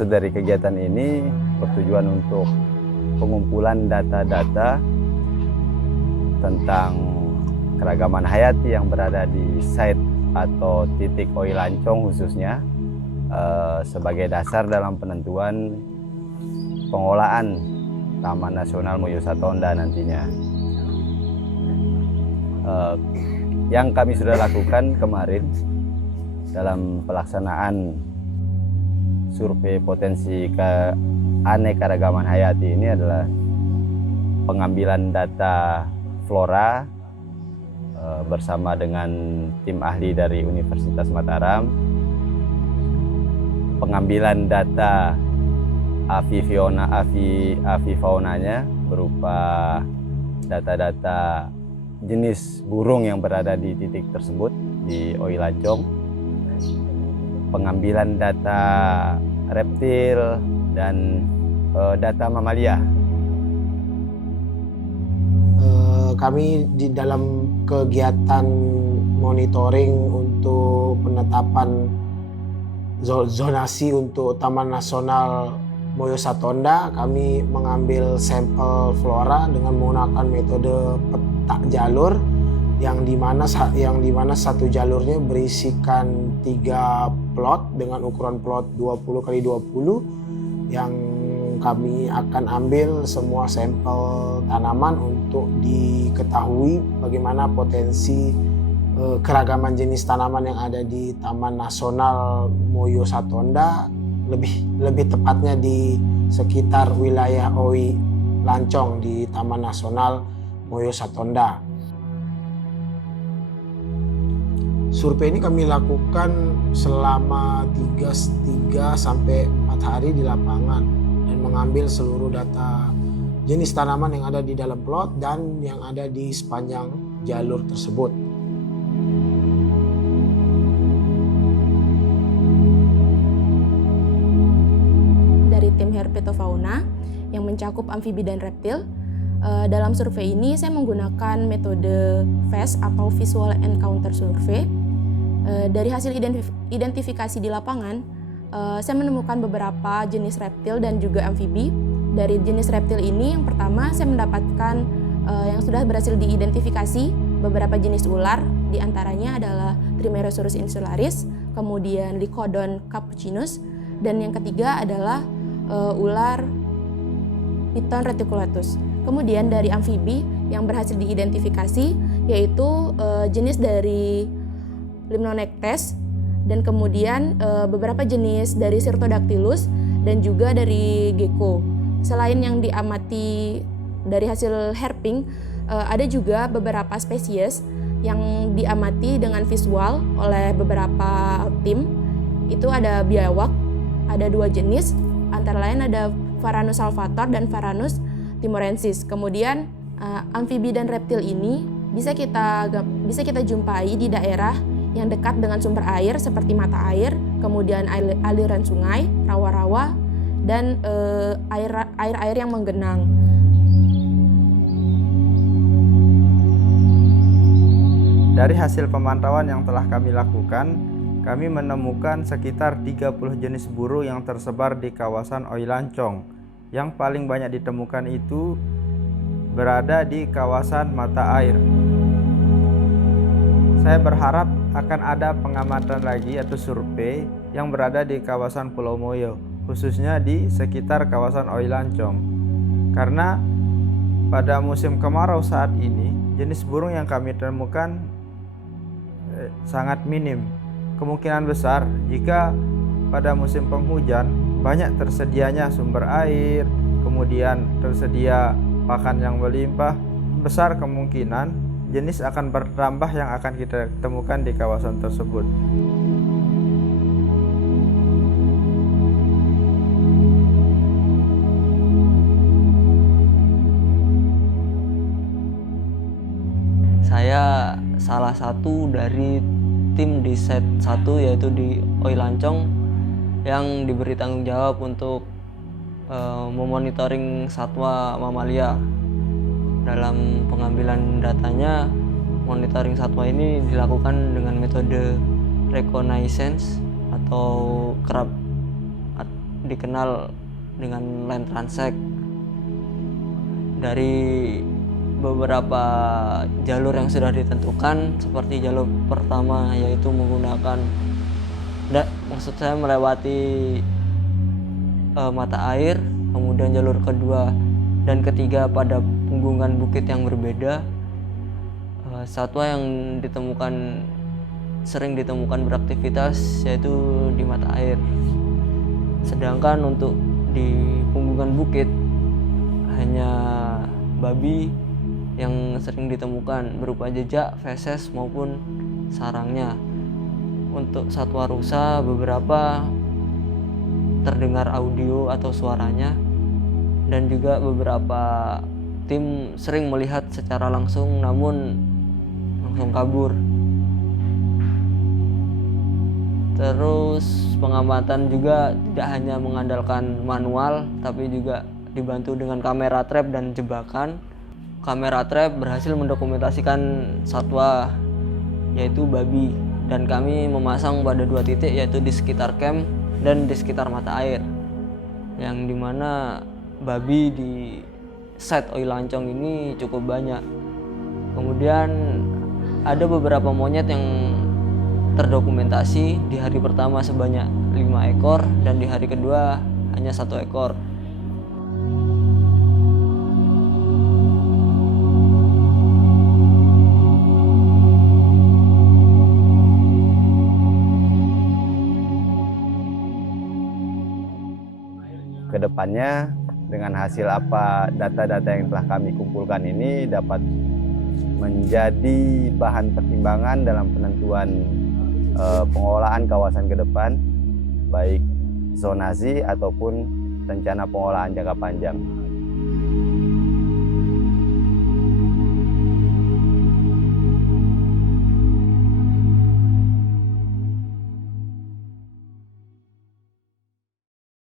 Maksud dari kegiatan ini bertujuan untuk pengumpulan data-data tentang keragaman hayati yang berada di site atau titik Oi Lancong khususnya sebagai dasar dalam penentuan pengelolaan Taman Nasional Moyo Satonda nantinya. Yang kami sudah lakukan kemarin dalam pelaksanaan survei potensi keanekaragaman hayati ini adalah pengambilan data flora bersama dengan tim ahli dari Universitas Mataram, pengambilan data avifaunanya berupa data-data jenis burung yang berada di titik tersebut di Oi Lancong, pengambilan data reptil dan data mamalia. Kami di dalam kegiatan monitoring untuk penetapan zonasi untuk Taman Nasional Moyo Satonda, kami mengambil sampel flora dengan menggunakan metode petak jalur yang dimana satu jalurnya berisikan 3 plot dengan ukuran plot 20x20 yang kami akan ambil semua sampel tanaman untuk diketahui bagaimana potensi keragaman jenis tanaman yang ada di Taman Nasional Moyo Satonda, lebih tepatnya di sekitar wilayah Oi Lancong di Taman Nasional Moyo Satonda. Survei ini kami lakukan selama 3 sampai 4 hari di lapangan dan mengambil seluruh data jenis tanaman yang ada di dalam plot dan yang ada di sepanjang jalur tersebut. Dari tim Herpetofauna yang mencakup amfibi dan reptil, dalam survei ini saya menggunakan metode VES atau Visual Encounter Survey. Dari hasil identifikasi di lapangan, saya menemukan beberapa jenis reptil dan juga amfibi. Dari jenis reptil ini, yang pertama saya mendapatkan yang sudah berhasil diidentifikasi beberapa jenis ular, diantaranya adalah Trimeresurus insularis, kemudian Lycodon capucinus, dan yang ketiga adalah ular Piton reticulatus. Kemudian dari amfibi yang berhasil diidentifikasi yaitu jenis dari Limnonectes, dan kemudian beberapa jenis dari Syrtodactylus dan juga dari gecko. Selain yang diamati dari hasil herping, ada juga beberapa spesies yang diamati dengan visual oleh beberapa tim. Itu ada biawak, ada 2 jenis, antara lain ada Varanus salvator dan Varanus timorensis. Kemudian amfibi dan reptil ini bisa kita jumpai di daerah yang dekat dengan sumber air seperti mata air, kemudian aliran sungai, rawa-rawa, dan air-air yang menggenang. Dari hasil pemantauan yang telah kami lakukan, kami menemukan sekitar 30 jenis burung yang tersebar di kawasan Oi Lancong. Yang paling banyak ditemukan itu berada di kawasan mata air. Saya berharap akan ada pengamatan lagi atau survei yang berada di kawasan Pulau Moyo, khususnya di sekitar kawasan Oi Lancong. Karena pada musim kemarau saat ini, jenis burung yang kami temukan sangat minim. Kemungkinan besar jika pada musim penghujan banyak tersedianya sumber air, kemudian tersedia pakan yang melimpah, besar kemungkinan jenis akan bertambah yang akan kita temukan di kawasan tersebut. Saya salah satu dari tim di set 1 yaitu di Oi Lancong yang diberi tanggung jawab untuk memonitoring satwa mamalia. Dalam pengambilan datanya, monitoring satwa ini dilakukan dengan metode reconnaissance atau dikenal dengan land transect. Dari beberapa jalur yang sudah ditentukan, seperti jalur pertama yaitu menggunakan maksud saya melewati mata air, kemudian jalur kedua dan ketiga pada punggungan bukit yang berbeda. Satwa yang sering ditemukan beraktivitas yaitu di mata air. Sedangkan untuk di punggungan bukit hanya babi yang sering ditemukan berupa jejak, feses maupun sarangnya. Untuk satwa rusa beberapa terdengar audio atau suaranya, dan juga beberapa tim sering melihat secara langsung namun langsung kabur. Terus pengamatan juga tidak hanya mengandalkan manual, tapi juga dibantu dengan kamera trap dan jebakan. Kamera trap berhasil mendokumentasikan satwa yaitu babi, dan kami memasang pada 2 titik yaitu di sekitar camp dan di sekitar mata air, yang dimana babi di site Oi Lancong ini cukup banyak. Kemudian ada beberapa monyet yang terdokumentasi di hari pertama sebanyak 5 ekor dan di hari kedua hanya 1 ekor. Kedepannya dengan hasil apa data-data yang telah kami kumpulkan ini dapat menjadi bahan pertimbangan dalam penentuan pengelolaan kawasan ke depan, baik zonasi ataupun rencana pengolahan jangka panjang.